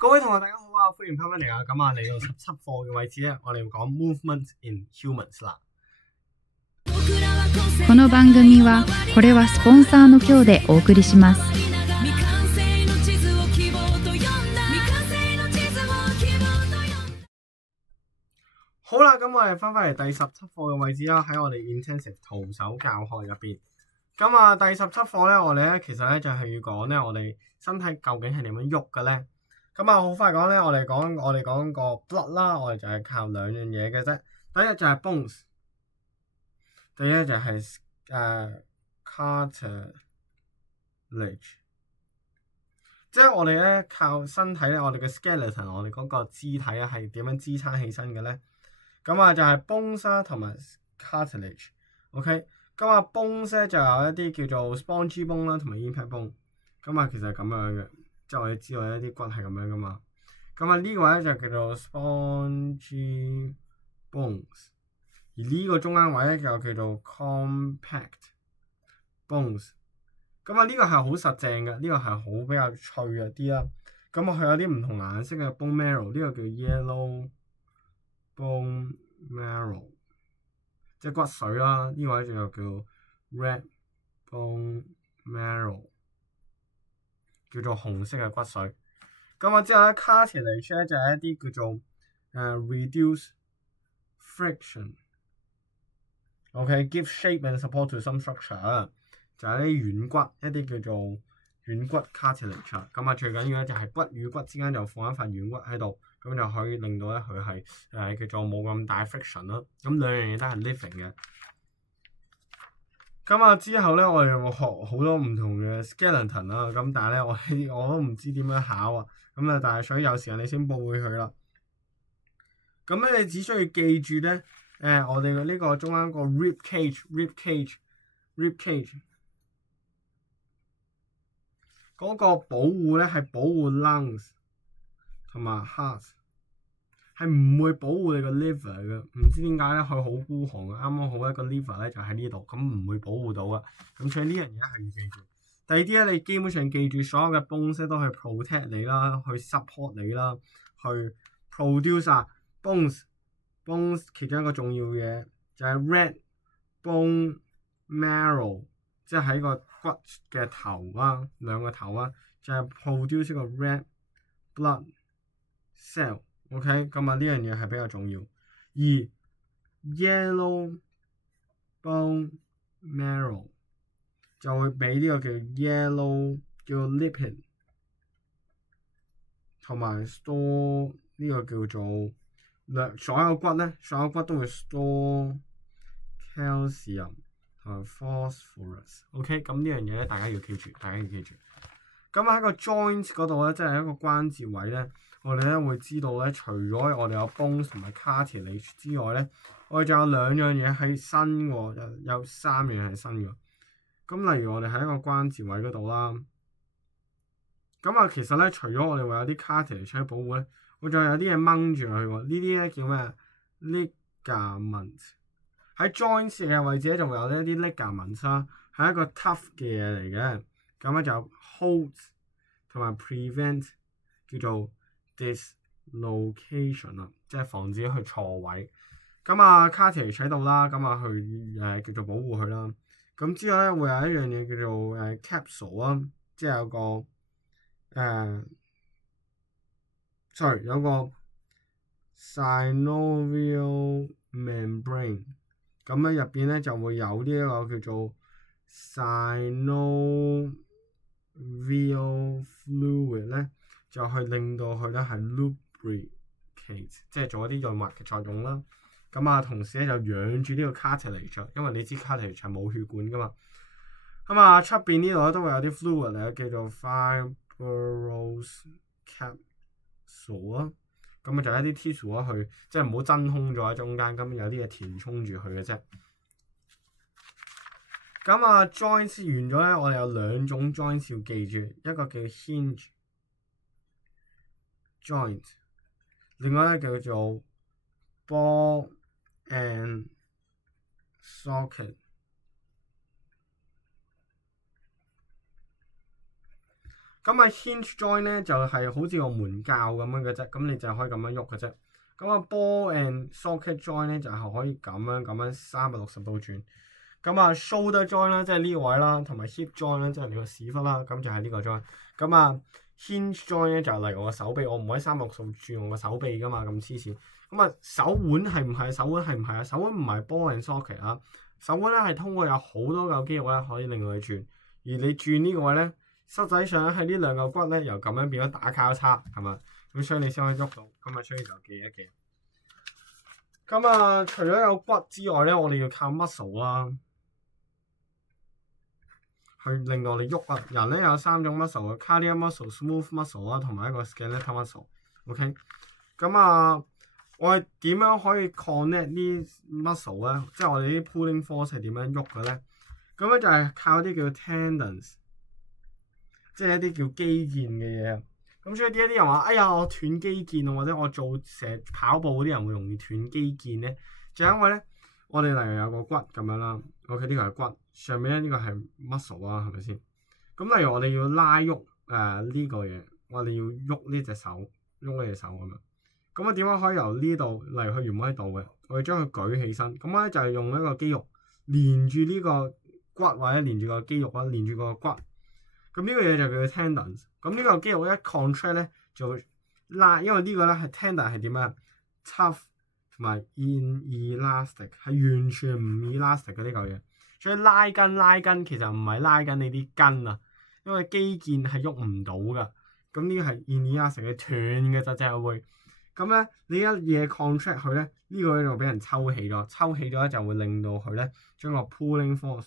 各位同學大家好啊，歡迎翻返嚟啊！咁啊嚟到17課嘅位置咧，我哋要講 movement in humans 啦。この番組はこれはスポンサーの協でお送りします。好啦，咁我哋翻返嚟第17課嘅位置啦，喺我哋 intensive 徒手教學入邊。咁啊，第17課咧，我哋咧其實咧就係要講咧，我哋身體究竟係點樣喐嘅咧？咁啊，好快講咧，我哋講個 blood 啦，我哋就係靠兩樣嘢嘅啫。第一就係 bones， 第一就係cartilage， 即係我哋咧靠身體咧，我哋嘅 skeleton， 我哋嗰個肢體啊係點樣支撐起身嘅咧？咁啊就係 bones 啦，同埋 cartilage。OK， 咁啊 bones 咧就有一啲叫做 spongy bone 啦，同埋 impact bone。咁啊其實係咁樣嘅。即係我哋知道一啲骨係咁樣噶嘛，咁啊呢個咧就叫做 spongy bones， 而呢個中間位咧就叫做 compact bones。咁啊呢個係好實淨嘅，呢個係好比較脆弱啲啦。咁啊佢有啲唔同顏色嘅 bone marrow， 呢個叫 yellow bone marrow， 即係骨髓啦。呢個位就叫 red bone marrow，叫做紅色嘅骨髓。咁啊之後咧 cartilage 咧就係一啲叫做reduce friction，give shape and support to some structure， 就係啲軟骨，一啲叫做軟骨 cartilage。咁啊最緊要咧就係骨與骨之間就放一塊軟骨喺度，咁就可以令到咧佢係叫做冇咁大 friction 啦。咁兩樣嘢都係 living 嘅。咁啊之後咧，我哋會學好多唔同嘅 skeleton 啦。咁但係咧，我都唔知點樣考啊。咁啊，但係所以有時間你先報會佢啦。咁咧，你只需要記住咧，我哋嘅呢個中間個 rib cage 嗰個保護咧係保護 lungs 同埋 heart， 係唔會保護你個 liver 嘅。唔知點解咧，佢好孤寒嘅。啱啱好一個 liver 咧就喺呢度，咁唔會保護到嘅。咁所以呢樣嘢係要記住。第二啲咧，你基本上記住所有嘅 bones 都係 protect 你啦，去 support 你啦，去 produce 啊 bones 其中一個重要嘢就係 red bone marrow， 即係喺個骨嘅頭啊，兩個頭啊，就係 produce 一個 red blood cell。OK， 咁啊呢樣嘢係比較重要。而 yellow bone marrow 就會俾呢個叫 yellow 叫 lipid， 同埋 store 呢個叫做所有骨都會 store calcium 同埋 phosphorus。OK， 咁呢樣嘢咧，大家要記住。咁喺個 joint 嗰度咧，即係一個關節位咧，我哋咧會知道咧，除咗我哋有 bones 同埋 cartilage 之外咧，我哋仲有兩樣嘢係新喎，有三樣係新嘅。咁例如我哋喺一個關節位嗰度啦，咁啊其實咧，除咗我哋會有啲 cartilage 去保護咧，我仲有啲嘢掹住佢喎。呢啲咧叫咩 ligament。喺 joint 嘅位置咧就會有一啲 ligament 啦，係一個 tough 嘅嘢嚟嘅。咁咧就 hold 同埋 prevent 叫做 dislocation 啦，即係防止佢錯位。咁啊 cartilage 喺度啦，咁啊去叫做保護佢啦。咁之後咧會有一樣嘢叫做capsule 啊，即係有個有個 synovial membrane。咁咧入邊咧就會有呢一個叫做 synovial fluid 咧，就去令到佢咧係 lubricate， 即係做一啲潤滑嘅作用啦。咁啊，同時咧就養住呢個 cartilage， 因為你知 cartilage 係冇血管噶嘛。咁啊，出邊呢度咧都會有啲 fluid 嚟，叫做 fibrous capsule 啦。咁啊就一啲 tissue 啦，去即係唔好真空咗喺中間，咁有啲嘢填充住佢嘅啫。咁啊 joints 完咗咧，我哋有兩種 joints 要記住，一個叫 hinge joint， 另外咧叫做 ball and socket。咁啊 hinge joint 咧就係好似個門鉸咁樣嘅啫，咁你就可以咁樣喐嘅啫。咁啊 ball and socket joint 咧就係可以咁樣360度轉。咁啊 shoulder joint 啦，即係呢個位啦，同埋 hip joint 啦，即係你個屎忽啦，咁就係呢個 joint。咁啊 hinge joint 咧就係例如我個手臂，我唔可以360度轉我個手臂噶嘛，咁黐線。咁啊手腕係唔係？手腕係唔係啊？手腕唔係 ball and socket 啊，手腕咧係通過有好多嚿肌肉咧可以令到佢轉，而你轉呢個位咧，實際上咧係呢兩嚿骨咧由咁樣變咗打交叉，係嘛？咁所以你先可以喐到，咁啊所以就記一記。咁啊除咗有骨之外咧，我哋要靠 muscle 啦。去令到我哋喐啊！人咧有3種 muscle 嘅 cardiac muscle、smooth muscle 啦，同埋一個 skeletal muscle。OK， 咁啊，我哋點樣可以 connect 啲 muscle 咧？即係我哋啲 pulling force 係點樣喐嘅咧？咁咧就係靠啲叫 tendons， 即係一啲叫肌腱嘅嘢。咁所以一啲人話：哎呀，我斷肌腱，或者我做成日跑步嗰啲人會容易斷肌腱咧，就因為咧，我哋例如有個骨咁樣啦。OK， 呢個係骨，上面咧呢個係 muscle 啊，係咪先？咁例如我哋要拉喐呢個嘢，我哋要喐呢隻手，喐呢隻手咁樣。咁我點樣可以由呢度，例如佢原本喺度嘅，我要將佢舉起身。咁咧就係用一個肌肉連住呢個骨或者連住個肌肉啊，連住個骨。咁呢個嘢就叫做 tendons。咁呢個肌肉一 contract 咧就會拉，因為呢個咧係 tendon 係點啊 ？tough 同埋 inelastic 係完全唔 elastic 嘅呢嚿嘢。所以拉筋其實唔係拉緊你啲筋啊，因為肌腱係喐唔到㗎。咁呢個係 inelastic 嘅斷嘅就真係會。咁咧你一嘢 contract 佢咧，呢個咧就俾人抽起咗，抽起咗咧就會令到佢咧將個 pulling force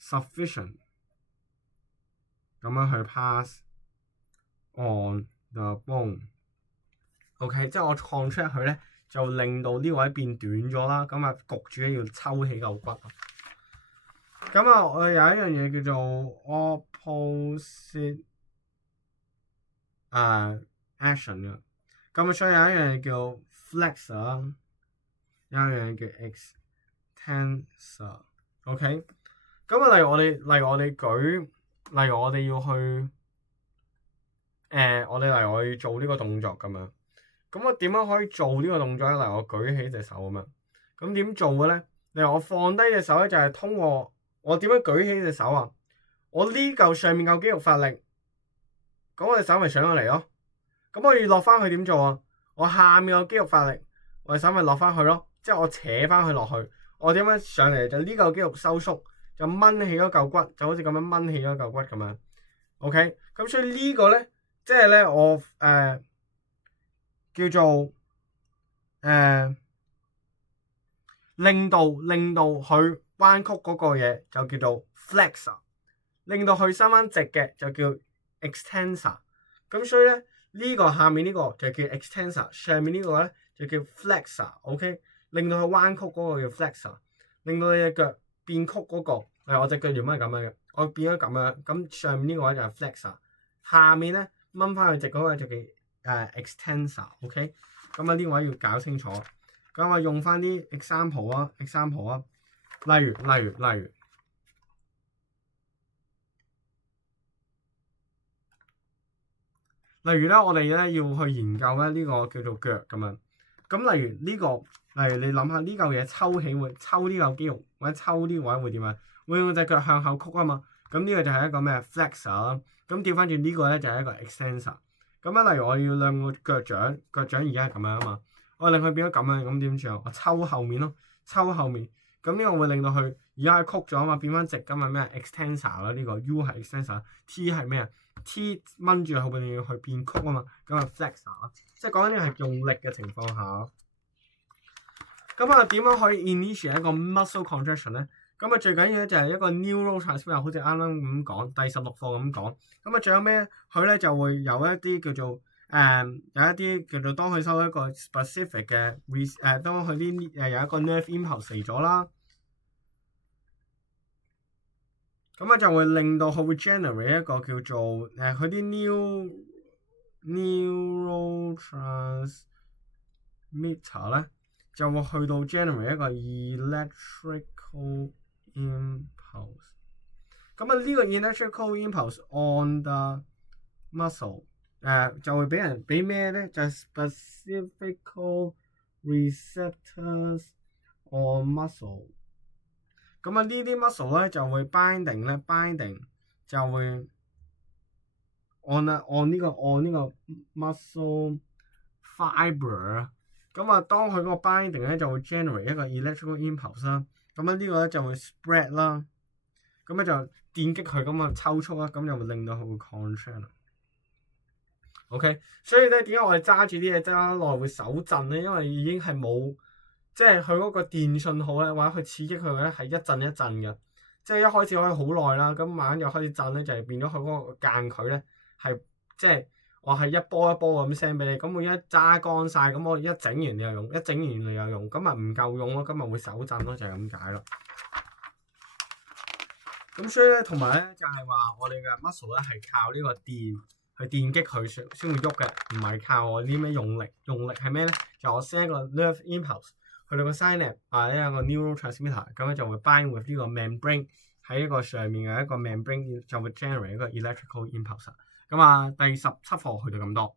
sufficient 咁樣去 pass on the bone。OK， 即係我 contract 佢咧，就令到呢位變短咗啦。咁啊焗住咧要抽起嚿骨。咁啊，我有一樣嘢叫做 opposite action 嘅。咁所以有一樣嘢叫 flexor， 有一樣嘢叫 extensor。OK， 咁啊，例如我哋舉，例如我哋要去例如我要做呢個動作咁樣。咁我點樣可以做呢個動作咧？例如我舉起隻手咁樣。咁點做嘅咧？例如我放低隻手咧，就係通過我點樣舉起隻手啊？我呢嚿上面嚿肌肉發力，咁我隻手咪上咗嚟咯。咁我要落翻去點做啊？我下面個肌肉發力，我隻手咪落翻去咯。即係我扯翻佢落去，我點樣上嚟就呢嚿肌肉收縮，就掹起嗰嚿骨，就好似咁樣掹起嗰嚿骨咁樣。OK， 咁所以呢個咧，即係咧我叫做令到佢彎曲嗰個嘢就叫做 flexor， 令到佢伸翻直嘅就叫 extensor。咁所以咧呢個下面呢個就叫 extensor， 上面呢個咧就叫 flexor。OK， 令到佢彎曲嗰個叫 flexor， 令到你隻腳變曲嗰個，我隻腳原本係咁樣嘅，我變咗咁樣，咁上面呢個位就係 flexor， 下面咧掹翻去直嗰個就叫extensor。OK， 咁啊呢位要搞清楚。咁我用翻啲 example 啊，例如咧，我哋咧要去研究咧呢個叫做腳咁樣。咁例如你諗下呢嚿嘢抽起會抽呢嚿肌肉或者抽呢位會點啊？會用隻腳向後曲啊嘛。咁呢個就係一個咩 flexor 啦。咁調翻轉呢個咧就係一個 extensor。咁咧例如我要兩個腳掌而家係咁樣啊嘛。我令佢變咗咁樣，咁點算啊？我抽後面咯，抽後面。咁呢個會令到佢而家係曲咗啊嘛，變翻直㗎嘛，咩 extensor 啦？呢個 U 係 extensor，T 係咩啊 ？T 掹住後邊要去變曲啊嘛，咁啊 flexor， 即係講緊呢個係用力嘅情況下。咁啊點樣可以 initiate 一個 muscle contraction 咧？咁啊最緊要咧就係一個 neurotransmitter， 好似啱啱咁講，第16課咁講。咁啊仲有咩？佢咧就會有一啲叫做有一啲叫做當佢收一個 specific 嘅當佢啲有一個 nerve impulse 嚟咗啦，咁啊就會令到佢會 generate 一個叫做佢啲 neurotransmitter 咧就會去到 generate 一個 electrical impulse。咁啊呢個 electrical impulse on the muscle 就會俾咩咧？就係 specific receptors on muscle。咁啊呢啲 muscle 咧就會 binding 就會 on 呢個 muscle fibre。咁啊當佢嗰個 binding 咧就會 generate 一個 electrical impulse 啦。咁啊呢個咧就會 spread 啦。咁咧就電擊佢咁啊抽搐啦，咁就會令到佢會 contract。OK， 所以咧點解我哋揸住啲嘢揸得耐會手震咧？因為已經係冇，即係佢嗰個電信號咧，或者佢刺激佢咧係一陣一陣嘅，即係一開始可以好耐啦，咁慢慢又開始震咧，就係變咗佢嗰個間距咧係即係我係一波一波咁 send 俾你，咁我一揸乾晒，咁我一整完你又用，一整完你又用，咁咪唔夠用咯，咁咪會手震咯，就係咁解咯。咁所以咧，同埋咧就係話我哋嘅 muscle 咧係靠呢個電去電擊佢先會喐嘅，唔係靠我啲咩用力。用力係咩咧？就我 send 一個 nerve impulse 去到個 synapse 一個 neurotransmitter，咁咧就會 bind with 呢個 membrane 喺一個上面嘅一個 membrane 就會 generate 一個 electrical impulse。咁第17課去到咁多。